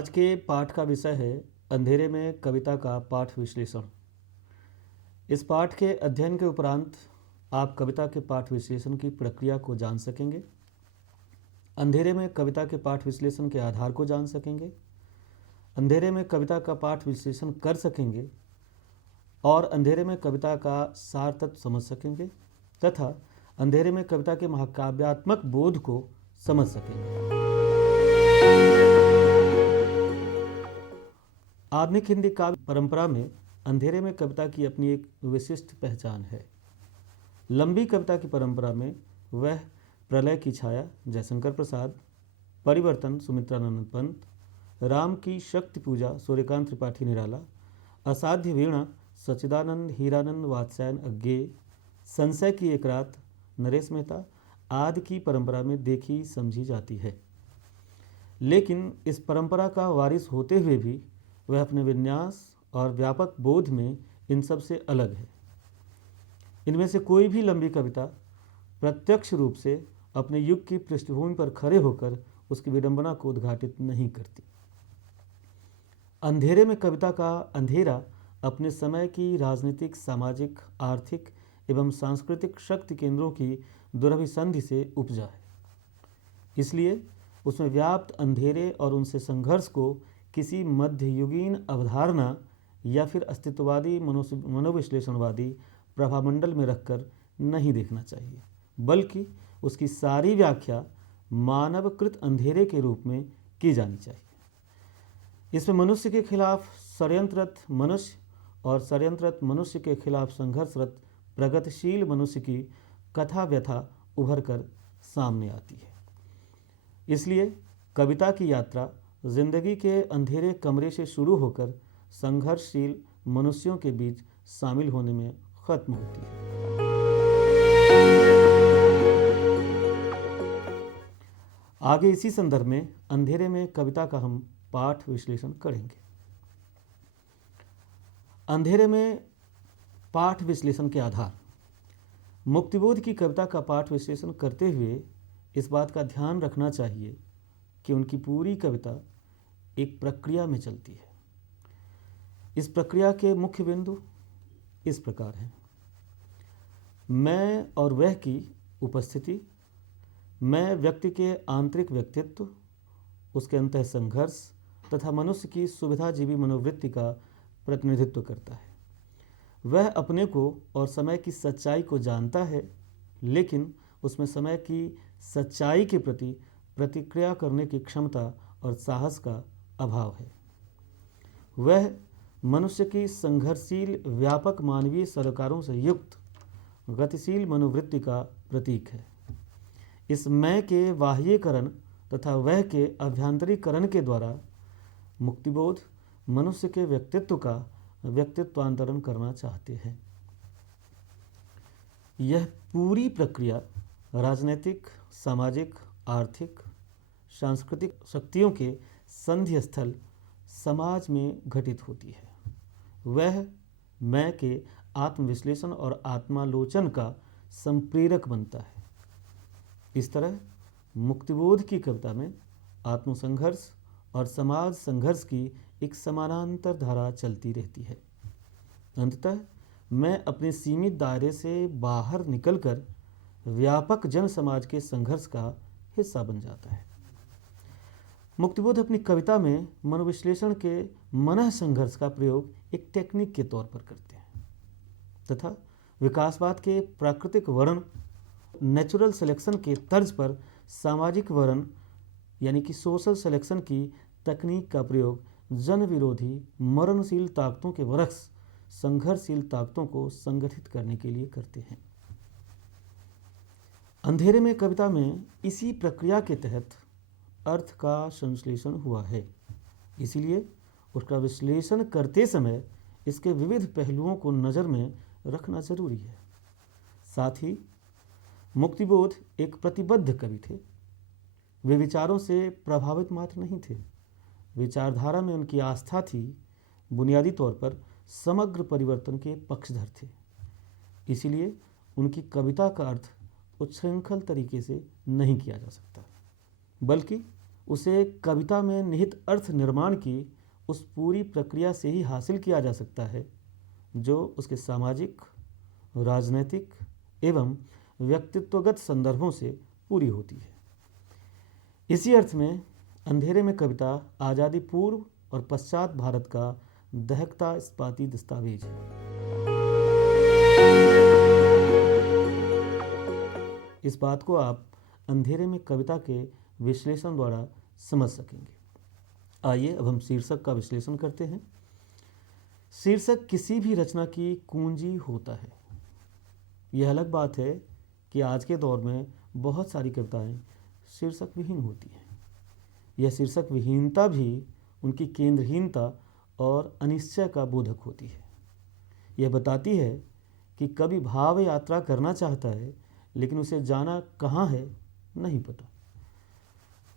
आज के पाठ का विषय है अंधेरे में कविता का पाठ विश्लेषण। इस पाठ के अध्ययन के उपरांत आप कविता के पाठ विश्लेषण की प्रक्रिया को जान सकेंगे, अंधेरे में कविता के पाठ विश्लेषण के आधार को जान सकेंगे, अंधेरे में कविता का पाठ विश्लेषण कर सकेंगे और अंधेरे में कविता का सार तत्व समझ सकेंगे तथा अंधेरे में कविता के महाकाव्यात्मक बोध को समझ सकेंगे। आधुनिक हिंदी काव्य परंपरा में अंधेरे में कविता की अपनी एक विशिष्ट पहचान है। लंबी कविता की परंपरा में वह प्रलय की छाया जयशंकर प्रसाद, परिवर्तन सुमित्रानंद पंत, राम की शक्ति पूजा सूर्यकांत त्रिपाठी निराला, असाध्य वीणा सच्चिदानंद हीरानंद वात्स्यायन अज्ञेय, संशय की एक रात नरेश मेहता आदि की परंपरा में देखी समझी जाती है। लेकिन इस परंपरा का वारिस होते हुए भी वह अपने विन्यास और व्यापक बोध में इन सब से अलग है। इनमें से कोई भी लंबी कविता प्रत्यक्ष रूप से अपने युग की पृष्ठभूमि पर खड़े होकर उसकी विडंबना को उद्घाटित नहीं करती। अंधेरे में कविता का अंधेरा अपने समय की राजनीतिक, सामाजिक, आर्थिक एवं सांस्कृतिक शक्ति केंद्रों की दुरभिसंधि से उपजा है। इसलिए उसमें व्याप्त अंधेरे और उनसे संघर्ष को किसी मध्ययुगीन अवधारणा या फिर अस्तित्ववादी मनोविश्लेषणवादी प्रभामंडल में रखकर नहीं देखना चाहिए, बल्कि उसकी सारी व्याख्या मानवकृत अंधेरे के रूप में की जानी चाहिए। इसमें मनुष्य के खिलाफ षड्यंत्ररत मनुष्य और षड्यंत्ररत मनुष्य के खिलाफ संघर्षरत प्रगतिशील मनुष्य की कथा व्यथा उभर कर सामने आती है। इसलिए कविता की यात्रा जिंदगी के अंधेरे कमरे से शुरू होकर संघर्षशील मनुष्यों के बीच शामिल होने में खत्म होती है। आगे इसी संदर्भ में अंधेरे में कविता का हम पाठ विश्लेषण करेंगे। अंधेरे में पाठ विश्लेषण के आधार। मुक्तिबोध की कविता का पाठ विश्लेषण करते हुए इस बात का ध्यान रखना चाहिए कि उनकी पूरी कविता एक प्रक्रिया में चलती है। इस प्रक्रिया के मुख्य बिंदु इस प्रकार हैं: मैं और वह की उपस्थिति, मैं व्यक्ति के आंतरिक व्यक्तित्व, उसके अंतः संघर्ष तथा मनुष्य की सुविधाजीवी मनोवृत्ति का प्रतिनिधित्व करता है। वह अपने को और समय की सच्चाई को जानता है, लेकिन उसमें समय की सच्चाई के प्रति प्रतिक्रिया करने की क्षमता और साहस का अभाव है। वह मनुष्य की संघर्षशील व्यापक मानवीय सरोकारों से युक्त गतिशील मनोवृत्ति का प्रतीक है। इस मैं के बाह्यीकरण तथा वह के अभ्यंतरीकरण के द्वारा मुक्तिबोध मनुष्य के व्यक्तित्व का व्यक्तित्वांतरण करना चाहते हैं। यह पूरी प्रक्रिया राजनैतिक, सामाजिक, आर्थिक, सांस्कृतिक शक्तियों के संधि स्थल समाज में घटित होती है। वह मैं के आत्मविश्लेषण और आत्मालोचन का संप्रेरक बनता है। इस तरह मुक्तिबोध की कविता में आत्मसंघर्ष और समाज संघर्ष की एक समानांतर धारा चलती रहती है। अंततः मैं अपने सीमित दायरे से बाहर निकलकर व्यापक जन समाज के संघर्ष का हिस्सा बन जाता है। मुक्तिबोध अपनी कविता में मनोविश्लेषण के मनः संघर्ष का प्रयोग एक टेक्निक के तौर पर करते हैं तथा विकासवाद के प्राकृतिक वर्ण नेचुरल सिलेक्शन के तर्ज पर सामाजिक वर्ण यानी कि सोशल सिलेक्शन की तकनीक का प्रयोग जन विरोधी मरणशील ताकतों के बरक्स संघर्षशील ताकतों को संगठित करने के लिए करते हैं। अंधेरे में कविता में इसी प्रक्रिया के तहत अर्थ का संश्लेषण हुआ है। इसीलिए उसका विश्लेषण करते समय इसके विविध पहलुओं को नज़र में रखना जरूरी है। साथ ही मुक्तिबोध एक प्रतिबद्ध कवि थे। वे विचारों से प्रभावित मात्र नहीं थे, विचारधारा में उनकी आस्था थी। बुनियादी तौर पर समग्र परिवर्तन के पक्षधर थे। इसीलिए उनकी कविता का अर्थ उच्छृंखल तरीके से नहीं किया जा सकता, बल्कि उसे कविता में निहित अर्थ निर्माण की उस पूरी प्रक्रिया से ही हासिल किया जा सकता है जो उसके सामाजिक, राजनैतिक एवं व्यक्तित्वगत संदर्भों से पूरी होती है। इसी अर्थ में अंधेरे में कविता आज़ादी पूर्व और पश्चात भारत का दहकता इस्पाती दस्तावेज है। इस बात को आप अंधेरे में कविता के विश्लेषण द्वारा समझ सकेंगे। आइए अब हम शीर्षक का विश्लेषण करते हैं। शीर्षक किसी भी रचना की कुंजी होता है। यह अलग बात है कि आज के दौर में बहुत सारी कविताएं शीर्षक विहीन होती हैं। यह शीर्षक विहीनता भी उनकी केंद्रहीनता और अनिश्चय का बोधक होती है। यह बताती है कि कवि भाव यात्रा करना चाहता है लेकिन उसे जाना कहाँ है नहीं पता।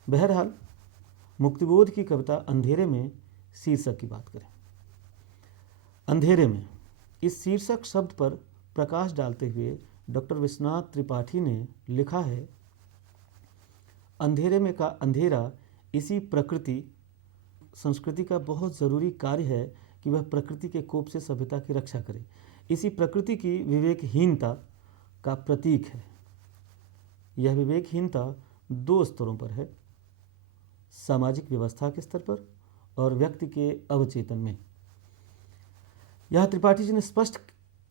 बहरहाल मुक्तिबोध की कविता अंधेरे में शीर्षक की बात करें। अंधेरे में इस शीर्षक शब्द पर प्रकाश डालते हुए डॉक्टर विश्वनाथ त्रिपाठी ने लिखा है, अंधेरे में का अंधेरा इसी प्रकृति संस्कृति का बहुत ज़रूरी कार्य है कि वह प्रकृति के कोप से सभ्यता की रक्षा करे। इसी प्रकृति की विवेकहीनता का प्रतीक है। यह विवेकहीनता दो स्तरों पर है, सामाजिक व्यवस्था के स्तर पर और व्यक्ति के अवचेतन में। यह त्रिपाठी जी ने स्पष्ट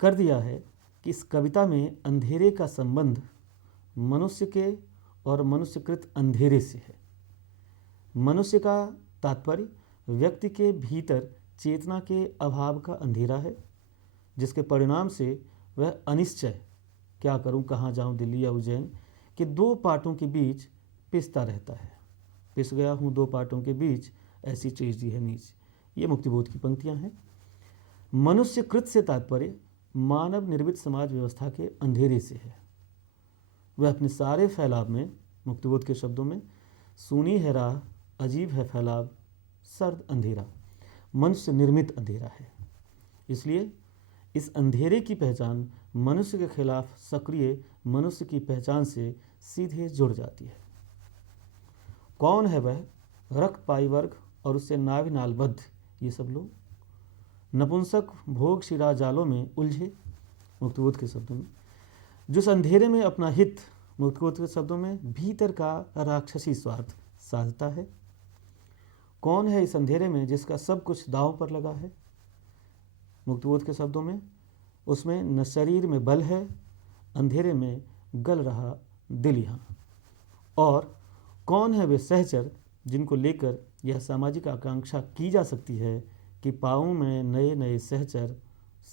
कर दिया है कि इस कविता में अंधेरे का संबंध मनुष्य के और मनुष्यकृत अंधेरे से है। मनुष्य का तात्पर्य व्यक्ति के भीतर चेतना के अभाव का अंधेरा है, जिसके परिणाम से वह अनिश्चय, क्या करूं, कहाँ जाऊं, दिल्ली या उज्जैन, के दो पाटों के बीच पिसता रहता है। पिस गया हूं दो पाटों के बीच, ऐसी चीज दी है नीच। ये मुक्तिबोध की पंक्तियां हैं। मनुष्यकृत से तात्पर्य मानव निर्मित समाज व्यवस्था के अंधेरे से है। वह अपने सारे फैलाव में, मुक्तिबोध के शब्दों में, सूनी है राह, अजीब है फैलाव, सर्द अंधेरा, मनुष्य निर्मित अंधेरा है। इसलिए इस अंधेरे की पहचान मनुष्य के खिलाफ सक्रिय मनुष्य की पहचान से सीधे जुड़ जाती है। कौन है वह? रक्त पाई वर्ग और उससे नाभि नालबद्ध ये सब लोग नपुंसक भोग शिरा जालों में उलझे, मुक्तिबोध के शब्दों में, जिस अंधेरे में अपना हित, मुक्तिबोध के शब्दों में, भीतर का राक्षसी स्वार्थ साधता है। कौन है इस अंधेरे में जिसका सब कुछ दांव पर लगा है? मुक्तिबोध के शब्दों में, उसमें न शरीर में बल है, अंधेरे में गल रहा दिल यहाँ। और कौन है वे सहचर जिनको लेकर यह सामाजिक आकांक्षा की जा सकती है कि पाऊँ में नए नए सहचर,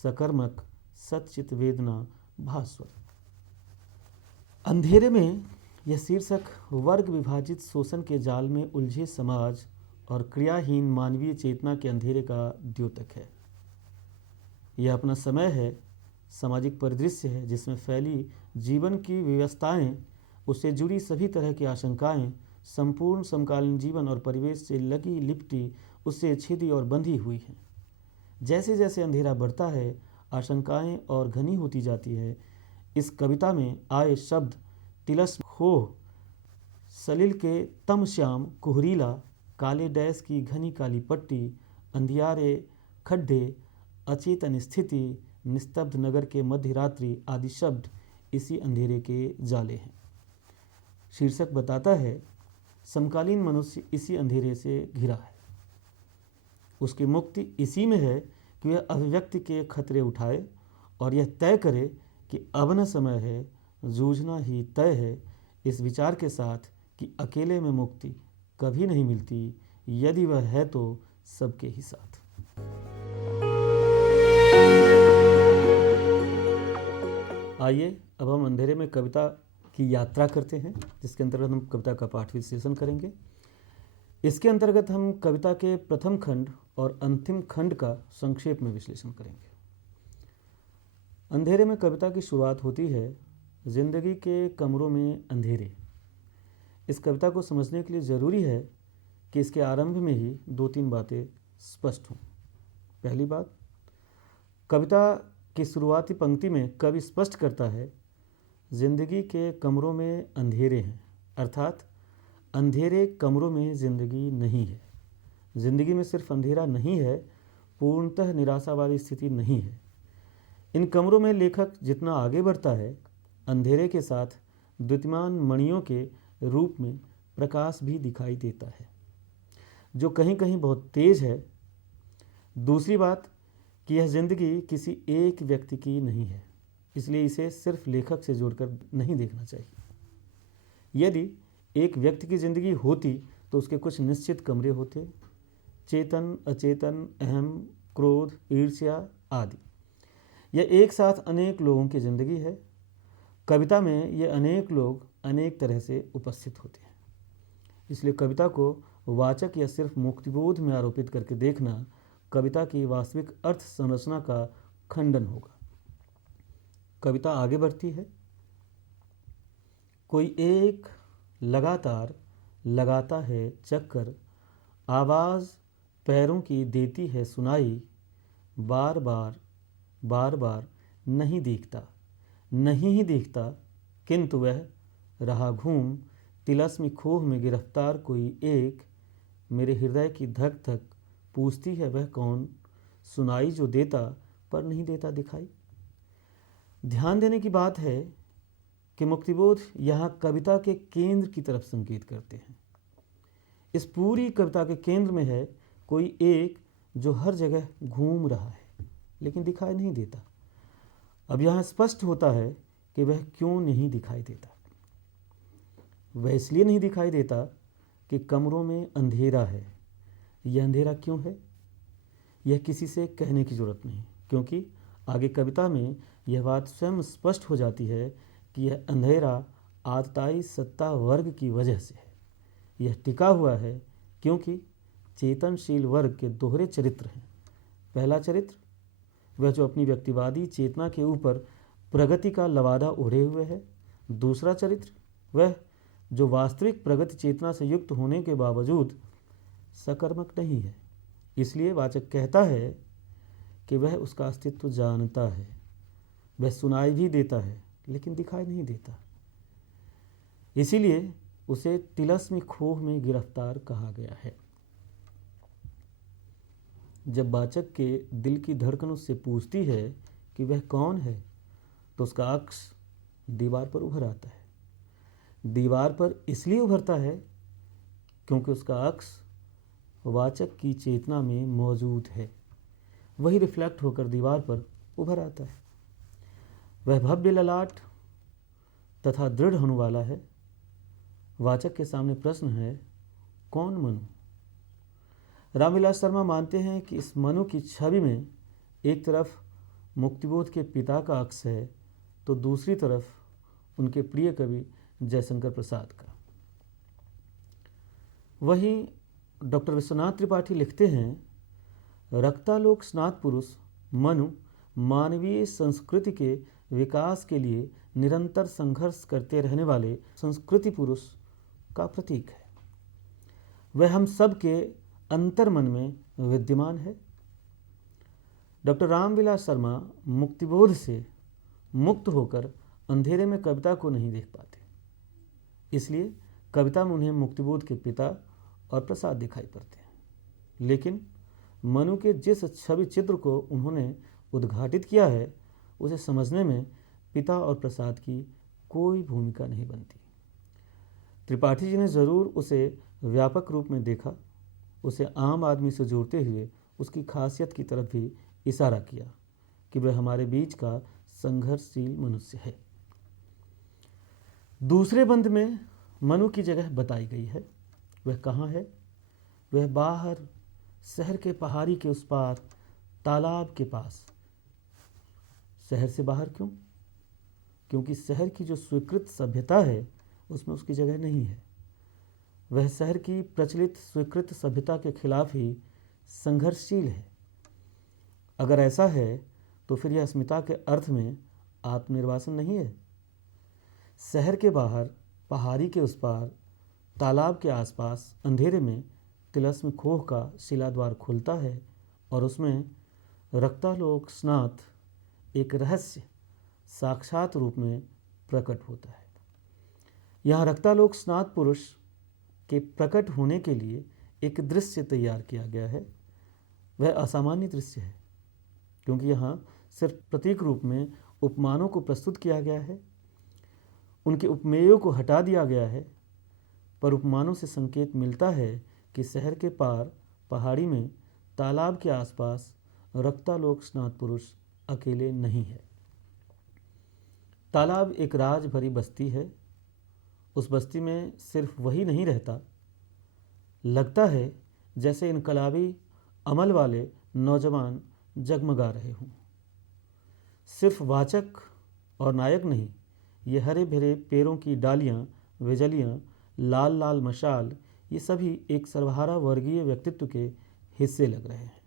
सकर्मक सचित वेदना भास्वर। अंधेरे में यह शीर्षक वर्ग विभाजित शोषण के जाल में उलझे समाज और क्रियाहीन मानवीय चेतना के अंधेरे का द्योतक है। यह अपना समय है, सामाजिक परिदृश्य है जिसमें फैली जीवन की व्यवस्थाएं, उससे जुड़ी सभी तरह की आशंकाएं, संपूर्ण समकालीन जीवन और परिवेश से लगी लिपटी, उससे छिदी और बंधी हुई हैं। जैसे जैसे अंधेरा बढ़ता है, आशंकाएं और घनी होती जाती है। इस कविता में आए शब्द तिलस्म, खोह, सलिल के तम श्याम, कुहरीला, काले डैश की घनी काली पट्टी, अंधियारे, खड्डे, अचेतन स्थिति, निस्तब्ध नगर के मध्य रात्रि आदि शब्द इसी अंधेरे के जाले हैं। शीर्षक बताता है समकालीन मनुष्य इसी अंधेरे से घिरा है। उसकी मुक्ति इसी में है कि वह अभिव्यक्ति के खतरे उठाए और यह तय करे कि अब न समय है, जूझना ही तय है, इस विचार के साथ कि अकेले में मुक्ति कभी नहीं मिलती, यदि वह है तो सबके ही साथ। आइए अब हम अंधेरे में कविता की यात्रा करते हैं, जिसके अंतर्गत हम कविता का पाठ विश्लेषण करेंगे। इसके अंतर्गत हम कविता के प्रथम खंड और अंतिम खंड का संक्षेप में विश्लेषण करेंगे। अंधेरे में कविता की शुरुआत होती है, जिंदगी के कमरों में अंधेरे। इस कविता को समझने के लिए ज़रूरी है कि इसके आरंभ में ही दो तीन बातें स्पष्ट हों। पहली बात, कविता की शुरुआती पंक्ति में कवि स्पष्ट करता है, जिंदगी के कमरों में अंधेरे हैं, अर्थात अंधेरे कमरों में जिंदगी नहीं है। जिंदगी में सिर्फ अंधेरा नहीं है, पूर्णतः निराशा वाली स्थिति नहीं है। इन कमरों में लेखक जितना आगे बढ़ता है, अंधेरे के साथ द्युतिमान मणियों के रूप में प्रकाश भी दिखाई देता है, जो कहीं कहीं बहुत तेज है। दूसरी बात कि यह जिंदगी किसी एक व्यक्ति की नहीं है, इसलिए इसे सिर्फ लेखक से जोड़कर नहीं देखना चाहिए। यदि एक व्यक्ति की जिंदगी होती तो उसके कुछ निश्चित कमरे होते, चेतन, अचेतन, अहम, क्रोध, ईर्ष्या आदि। यह एक साथ अनेक लोगों की जिंदगी है। कविता में ये अनेक लोग अनेक तरह से उपस्थित होते हैं, इसलिए कविता को वाचक या सिर्फ मुक्तिबोध में आरोपित करके देखना कविता की वास्तविक अर्थ संरचना का खंडन होगा। कविता आगे बढ़ती है। कोई एक लगातार लगाता है चक्कर, आवाज़ पैरों की देती है सुनाई, बार बार बार बार नहीं दिखता, नहीं ही दिखता, किंतु वह रहा घूम तिलस्मी खोह में गिरफ्तार कोई एक, मेरे हृदय की धक धक पूछती है वह कौन, सुनाई जो देता पर नहीं देता दिखाई। ध्यान देने की बात है कि मुक्तिबोध यहाँ कविता के केंद्र की तरफ संकेत करते हैं। इस पूरी कविता के केंद्र में है कोई एक जो हर जगह घूम रहा है लेकिन दिखाई नहीं देता। अब यहाँ स्पष्ट होता है कि वह क्यों नहीं दिखाई देता। वह इसलिए नहीं दिखाई देता कि कमरों में अंधेरा है। यह अंधेरा क्यों है, यह किसी से कहने की जरूरत नहीं, क्योंकि आगे कविता में यह बात स्वयं स्पष्ट हो जाती है कि यह अंधेरा आतताई सत्ता वर्ग की वजह से है। यह टिका हुआ है क्योंकि चेतनशील वर्ग के दोहरे चरित्र हैं। पहला चरित्र वह जो अपनी व्यक्तिवादी चेतना के ऊपर प्रगति का लवादा ओढ़े हुए है। दूसरा चरित्र वह जो वास्तविक प्रगति चेतना से युक्त होने के बावजूद सकर्मक नहीं है। इसलिए वाचक कहता है कि वह उसका अस्तित्व जानता है, वह सुनाई भी देता है लेकिन दिखाई नहीं देता। इसीलिए उसे तिलस्मी खोह में गिरफ्तार कहा गया है। जब वाचक के दिल की धड़कन उससे पूछती है कि वह कौन है, तो उसका अक्स दीवार पर उभर आता है। दीवार पर इसलिए उभरता है क्योंकि उसका अक्स वाचक की चेतना में मौजूद है। वही रिफ्लेक्ट होकर दीवार पर उभर आता है। वह भव्य ललाट तथा दृढ़ होने वाला है। वाचक के सामने प्रश्न है, कौन मनु? रामविलास शर्मा मानते हैं कि इस मनु की छवि में एक तरफ मुक्तिबोध के पिता का अक्स है तो दूसरी तरफ उनके प्रिय कवि जयशंकर प्रसाद का। वहीं डॉक्टर विश्वनाथ त्रिपाठी लिखते हैं, रक्तालोक स्नात पुरुष मनु मानवीय संस्कृति के विकास के लिए निरंतर संघर्ष करते रहने वाले संस्कृति पुरुष का प्रतीक है। वह हम सब के अंतर्मन में विद्यमान है। डॉक्टर रामविलास शर्मा मुक्तिबोध से मुक्त होकर अंधेरे में कविता को नहीं देख पाते, इसलिए कविता में उन्हें मुक्तिबोध के पिता और प्रसाद दिखाई पड़ते हैं। लेकिन मनु के जिस छवि चित्र को उन्होंने उद्घाटित किया है उसे समझने में पिता और प्रसाद की कोई भूमिका नहीं बनती। त्रिपाठी जी ने ज़रूर उसे व्यापक रूप में देखा, उसे आम आदमी से जोड़ते हुए उसकी खासियत की तरफ भी इशारा किया कि वह हमारे बीच का संघर्षशील मनुष्य है। दूसरे बंद में मनु की जगह बताई गई है। वह कहाँ है? वह बाहर शहर के पहाड़ी के उस पार तालाब के पास। शहर से बाहर क्यों? क्योंकि शहर की जो स्वीकृत सभ्यता है उसमें उसकी जगह नहीं है। वह शहर की प्रचलित स्वीकृत सभ्यता के खिलाफ ही संघर्षशील है। अगर ऐसा है तो फिर यह अस्मिता के अर्थ में आत्मनिर्वासन नहीं है। शहर के बाहर पहाड़ी के उस पार तालाब के आसपास अंधेरे में तिलस्म खोह का शिलाद्वार खुलता है और उसमें रक्तालोक स्नात एक रहस्य साक्षात रूप में प्रकट होता है। यहाँ रक्तालोक स्नात पुरुष के प्रकट होने के लिए एक दृश्य तैयार किया गया है, वह असामान्य दृश्य है, क्योंकि यहाँ सिर्फ प्रतीक रूप में उपमानों को प्रस्तुत किया गया है, उनके उपमेयों को हटा दिया गया है, पर उपमानों से संकेत मिलता है कि शहर के पार पहाड़ी में तालाब के आसपास रक्तालोक स्नात पुरुष अकेले नहीं है। तालाब एक राज भरी बस्ती है। उस बस्ती में सिर्फ वही नहीं रहता, लगता है जैसे इनकलाबी अमल वाले नौजवान जगमगा रहे हों। सिर्फ वाचक और नायक नहीं, ये हरे भरे पेड़ों की डालियाँ, वेजलियाँ, लाल लाल मशाल, ये सभी एक सर्वहारा वर्गीय व्यक्तित्व के हिस्से लग रहे हैं।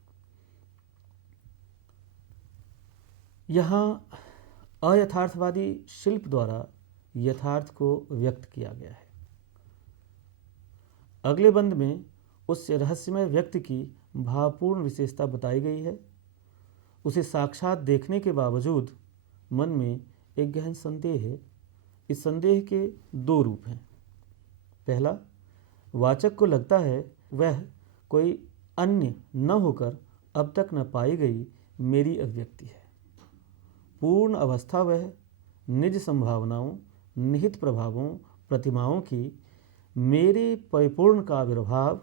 यहाँ अयथार्थवादी शिल्प द्वारा यथार्थ को व्यक्त किया गया है। अगले बंद में उस रहस्यमय व्यक्ति की भावपूर्ण विशेषता बताई गई है। उसे साक्षात देखने के बावजूद मन में एक गहन संदेह है। इस संदेह के दो रूप हैं। पहला, वाचक को लगता है वह कोई अन्य न होकर अब तक न पाई गई मेरी अभिव्यक्ति है। पूर्ण अवस्था वह निज संभावनाओं, निहित प्रभावों, प्रतिमाओं की मेरे परिपूर्ण का आविर्भाव,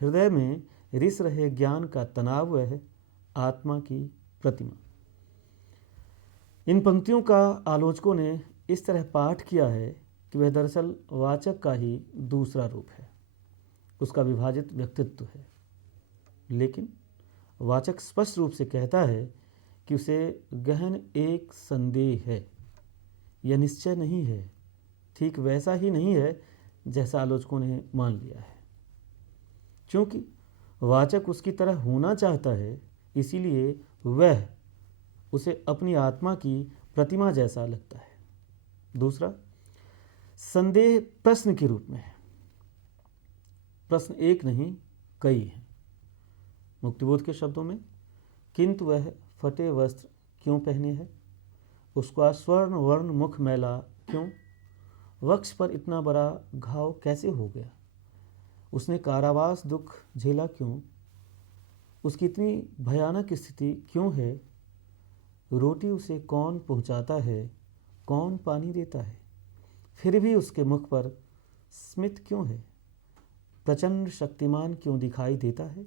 हृदय में रिस रहे ज्ञान का तनाव वह आत्मा की प्रतिमा। इन पंक्तियों का आलोचकों ने इस तरह पाठ किया है कि वह दरअसल वाचक का ही दूसरा रूप है, उसका विभाजित व्यक्तित्व है। लेकिन वाचक स्पष्ट रूप से कहता है कि उसे गहन एक संदेह है। यह निश्चय नहीं है, ठीक वैसा ही नहीं है जैसा आलोचकों ने मान लिया है। क्योंकि वाचक उसकी तरह होना चाहता है, इसीलिए वह उसे अपनी आत्मा की प्रतिमा जैसा लगता है। दूसरा, संदेह प्रश्न के रूप में है। प्रश्न एक नहीं, कई हैं। मुक्तिबोध के शब्दों में, किंतु वह फटे वस्त्र क्यों पहने है? उसका स्वर्ण वर्ण मुख मैला क्यों? वक्ष पर इतना बड़ा घाव कैसे हो गया? उसने कारावास दुख झेला क्यों? उसकी इतनी भयानक स्थिति क्यों है? रोटी उसे कौन पहुंचाता है? कौन पानी देता है? फिर भी उसके मुख पर स्मित क्यों है? प्रचंड शक्तिमान क्यों दिखाई देता है?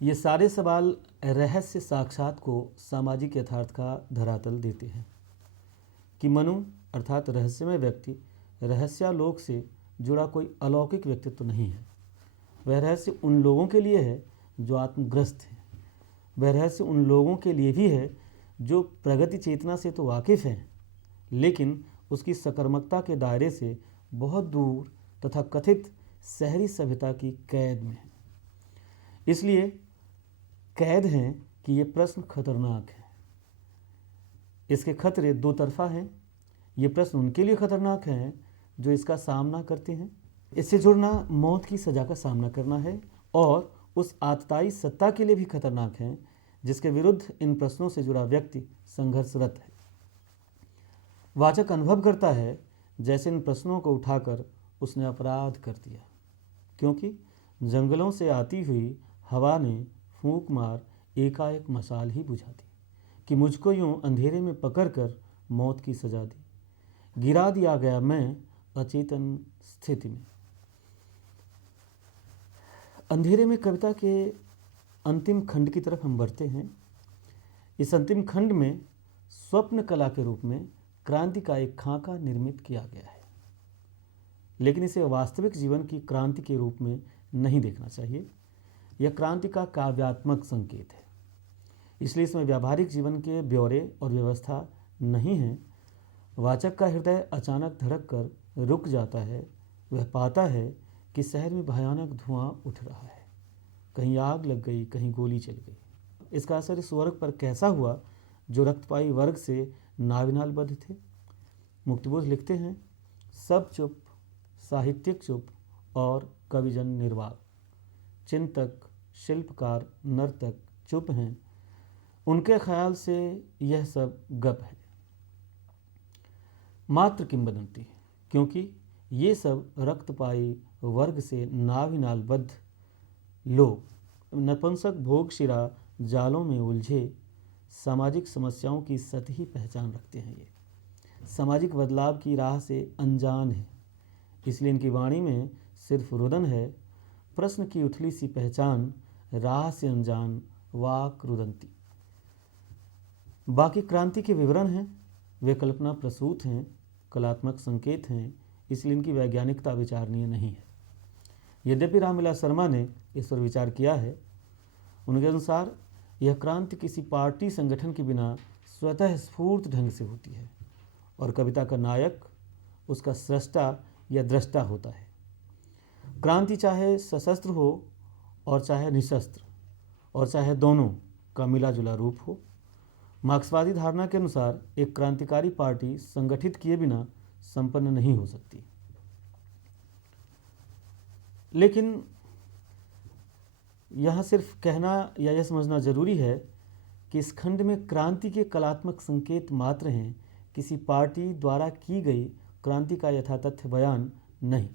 ये सारे सवाल रहस्य साक्षात को सामाजिक यथार्थ का धरातल देते हैं कि मनु अर्थात रहस्यमय व्यक्ति रहस्यालोक से जुड़ा कोई अलौकिक व्यक्तित्व नहीं है। वह रहस्य उन लोगों के लिए है जो आत्मग्रस्त हैं। वह रहस्य उन लोगों के लिए भी है जो प्रगति चेतना से तो वाकिफ़ हैं, लेकिन उसकी सकर्मकता के दायरे से बहुत दूर तथा कथित शहरी सभ्यता की कैद में है। इसलिए कैद हैं कि ये प्रश्न खतरनाक है। इसके खतरे दो तरफा हैं। ये प्रश्न उनके लिए खतरनाक हैं जो इसका सामना करते हैं। इससे जुड़ना मौत की सज़ा का सामना करना है, और उस आतताई सत्ता के लिए भी खतरनाक है जिसके विरुद्ध इन प्रश्नों से जुड़ा व्यक्ति संघर्षरत है। वाचक अनुभव करता है जैसे इन प्रश्नों को उठाकर उसने अपराध कर दिया, क्योंकि जंगलों से आती हुई हवा ने फूंक मार एकाएक मशाल ही बुझा दी कि मुझको यूं अंधेरे में पकड़कर मौत की सजा दी। गिरा दिया गया मैं अचेतन स्थिति में। अंधेरे में कविता के अंतिम खंड की तरफ हम बढ़ते हैं। इस अंतिम खंड में स्वप्न कला के रूप में क्रांति का एक खाका निर्मित किया गया है, लेकिन इसे वास्तविक जीवन की क्रांति के रूप में नहीं देखना चाहिए। यह क्रांति का काव्यात्मक संकेत है, इसलिए इसमें व्यावहारिक जीवन के ब्यौरे और व्यवस्था नहीं है। वाचक का हृदय अचानक धड़क कर रुक जाता है। वह पाता है कि शहर में भयानक धुआं उठ रहा है, कहीं आग लग गई, कहीं गोली चल गई। इसका असर इस वर्ग पर कैसा हुआ जो रक्तपाई वर्ग से नाविनालबद्ध थे। मुक्तिबोध लिखते हैं, सब चुप, साहित्यिक चुप और कविजन निर्वाक। चिंतक, शिल्पकार, नर्तक चुप हैं। उनके ख्याल से यह सब गप है, मात्र किंवदंती, क्योंकि ये सब रक्तपाई वर्ग से नाभिनालबद्ध लोग नपुंसक भोग शिरा जालों में उलझे सामाजिक समस्याओं की सतही पहचान रखते हैं। ये सामाजिक बदलाव की राह से अनजान है, इसलिए इनकी वाणी में सिर्फ रुदन है। प्रश्न की उथली सी पहचान, राह से अनजान, वाक रुदंती। बाकी क्रांति के विवरण हैं, वे कल्पना प्रसूत हैं, कलात्मक संकेत हैं, इसलिए इनकी वैज्ञानिकता विचारणीय नहीं है। यद्यपि रामविलास शर्मा ने इस पर विचार किया है। उनके अनुसार यह क्रांति किसी पार्टी संगठन के बिना स्वतः स्फूर्त ढंग से होती है और कविता का नायक उसका सृष्टा या दृष्टा होता है। क्रांति चाहे सशस्त्र हो और चाहे निशस्त्र और चाहे दोनों का मिला जुला रूप हो। मार्क्सवादी धारणा के अनुसार एक क्रांतिकारी पार्टी संगठित किए बिना संपन्न नहीं हो सकती। लेकिन यहाँ सिर्फ कहना या यह समझना जरूरी है कि इस खंड में क्रांति के कलात्मक संकेत मात्र हैं, किसी पार्टी द्वारा की गई क्रांति का यथातथ्य बयान नहीं।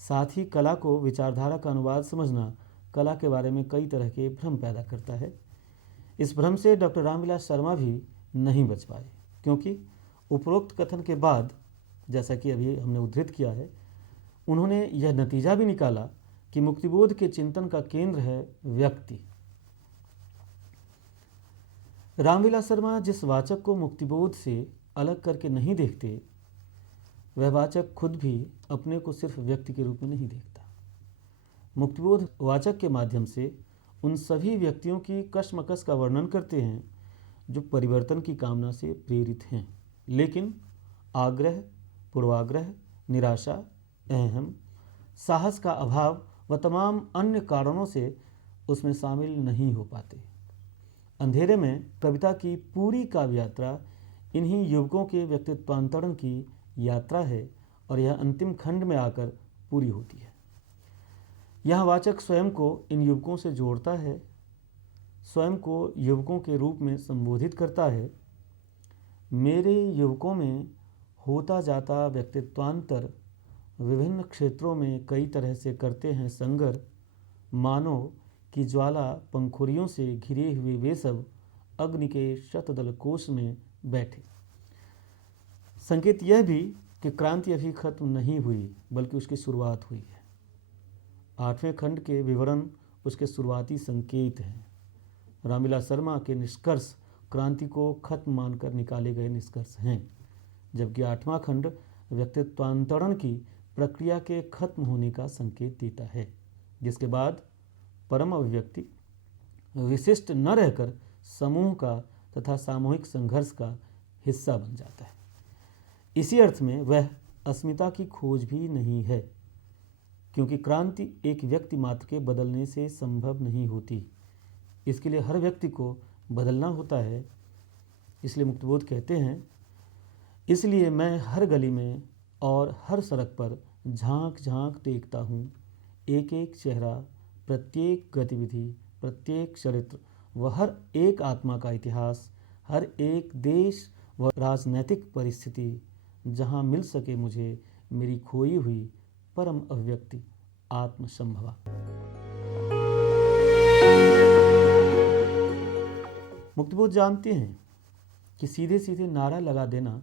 साथ ही कला को विचारधारा का अनुवाद समझना कला के बारे में कई तरह के भ्रम पैदा करता है। इस भ्रम से डॉक्टर रामविलास शर्मा भी नहीं बच पाए, क्योंकि उपरोक्त कथन के बाद, जैसा कि अभी हमने उद्धृत किया है, उन्होंने यह नतीजा भी निकाला कि मुक्तिबोध के चिंतन का केंद्र है व्यक्ति। रामविलास शर्मा जिस वाचक को मुक्तिबोध से अलग करके नहीं देखते, वह वाचक खुद भी अपने को सिर्फ व्यक्ति के रूप में नहीं देखता। मुक्तिबोध वाचक के माध्यम से उन सभी व्यक्तियों की कशमकश का वर्णन करते हैं जो परिवर्तन की कामना से प्रेरित हैं, लेकिन आग्रह, पूर्वाग्रह, निराशा, अहम, साहस का अभाव व तमाम अन्य कारणों से उसमें शामिल नहीं हो पाते। अंधेरे में कविता की पूरी काव्य यात्रा इन्हीं युवकों के व्यक्तित्वांतरण की यात्रा है और यह अंतिम खंड में आकर पूरी होती है। यह वाचक स्वयं को इन युवकों से जोड़ता है, स्वयं को युवकों के रूप में संबोधित करता है। मेरे युवकों में होता जाता व्यक्तित्वांतर विभिन्न क्षेत्रों में कई तरह से करते हैं संगर, मानो कि ज्वाला पंखुड़ियों से घिरे हुए वे सब अग्नि के शतदल कोश में बैठे। संकेत यह भी कि क्रांति अभी खत्म नहीं हुई, बल्कि उसकी शुरुआत हुई है। 8वें खंड के विवरण उसके शुरुआती संकेत हैं। रामविलास शर्मा के निष्कर्ष क्रांति को खत्म मानकर निकाले गए निष्कर्ष हैं, जबकि 8वां खंड व्यक्तित्वांतरण की प्रक्रिया के खत्म होने का संकेत देता है, जिसके बाद परम अभिव्यक्ति विशिष्ट न रहकर समूह का तथा सामूहिक संघर्ष का हिस्सा बन जाता है। इसी अर्थ में वह अस्मिता की खोज भी नहीं है, क्योंकि क्रांति एक व्यक्ति मात्र के बदलने से संभव नहीं होती। इसके लिए हर व्यक्ति को बदलना होता है। इसलिए मुक्तिबोध कहते हैं, इसलिए मैं हर गली में और हर सड़क पर झांक झांक देखता हूँ, एक एक चेहरा, प्रत्येक गतिविधि, प्रत्येक चरित्र व हर एक आत्मा का इतिहास, हर एक देश व राजनैतिक परिस्थिति, जहाँ मिल सके मुझे मेरी खोई हुई परम अभिव्यक्ति आत्मसंभवा। मुक्तिबोध जानते हैं कि सीधे सीधे नारा लगा देना,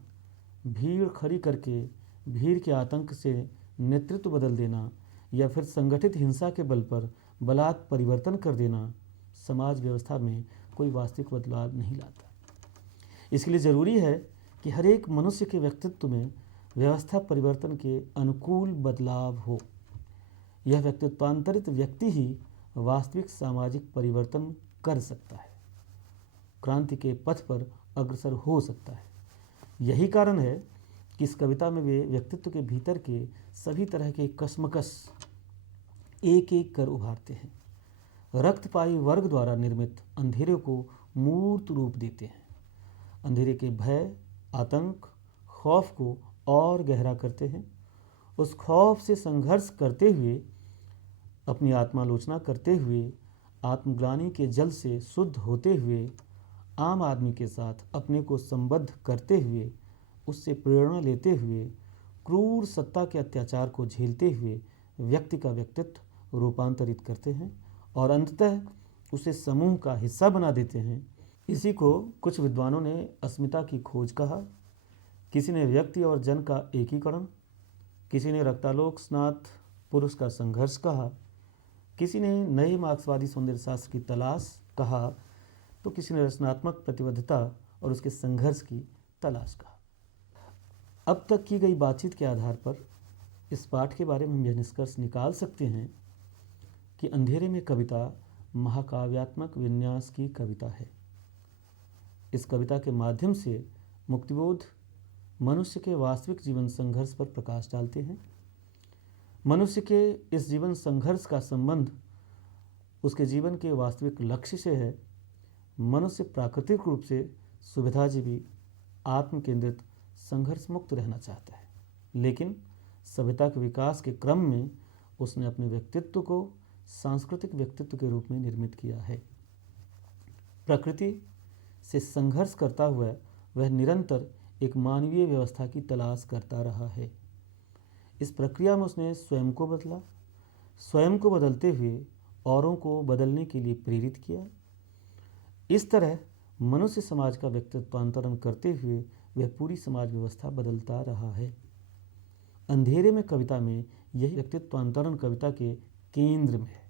भीड़ खड़ी करके भीड़ के आतंक से नेतृत्व बदल देना या फिर संगठित हिंसा के बल पर बलात् परिवर्तन कर देना समाज व्यवस्था में कोई वास्तविक बदलाव नहीं लाता। इसके लिए ज़रूरी है कि हर एक मनुष्य के व्यक्तित्व में व्यवस्था परिवर्तन के अनुकूल बदलाव हो। यह व्यक्तित्वांतरित व्यक्ति ही वास्तविक सामाजिक परिवर्तन कर सकता है, क्रांति के पथ पर अग्रसर हो सकता है। यही कारण है कि इस कविता में वे व्यक्तित्व के भीतर के सभी तरह के कशमकश एक एक कर उभारते हैं। रक्तपाई वर्ग द्वारा निर्मित अंधेरे को मूर्त रूप देते हैं। अंधेरे के भय, आतंक, खौफ को और गहरा करते हैं। उस खौफ से संघर्ष करते हुए, अपनी आत्मालोचना करते हुए, आत्मग्लानि के जल से शुद्ध होते हुए, आम आदमी के साथ अपने को संबद्ध करते हुए, उससे प्रेरणा लेते हुए, क्रूर सत्ता के अत्याचार को झेलते हुए व्यक्ति का व्यक्तित्व रूपांतरित करते हैं और अंततः उसे समूह का हिस्सा बना देते हैं। इसी को कुछ विद्वानों ने अस्मिता की खोज कहा, किसी ने व्यक्ति और जन का एकीकरण, किसी ने रक्तालोक स्नात पुरुष का संघर्ष कहा, किसी ने नए मार्क्सवादी सौंदर्य शास्त्र की तलाश कहा, तो किसी ने रचनात्मक प्रतिबद्धता और उसके संघर्ष की तलाश कहा। अब तक की गई बातचीत के आधार पर इस पाठ के बारे में हम यह निष्कर्ष निकाल सकते हैं कि अंधेरे में कविता महाकाव्यात्मक विन्यास की कविता है। इस कविता के माध्यम से मुक्तिबोध मनुष्य के वास्तविक जीवन संघर्ष पर प्रकाश डालते हैं। मनुष्य के इस जीवन संघर्ष का संबंध उसके जीवन के वास्तविक लक्ष्य से है। मनुष्य प्राकृतिक रूप से सुविधाजीवी, आत्म केंद्रित, संघर्ष मुक्त रहना चाहता है, लेकिन सभ्यता के विकास के क्रम में उसने अपने व्यक्तित्व को सांस्कृतिक व्यक्तित्व के रूप में निर्मित किया है। प्रकृति से संघर्ष करता हुआ वह निरंतर एक मानवीय व्यवस्था की तलाश करता रहा है। इस प्रक्रिया में उसने स्वयं को बदला, स्वयं को बदलते हुए औरों को बदलने के लिए प्रेरित किया। इस तरह मनुष्य समाज का व्यक्तित्वांतरण करते हुए वह पूरी समाज व्यवस्था बदलता रहा है। अंधेरे में कविता में यही व्यक्तित्वांतरण कविता के केंद्र में है।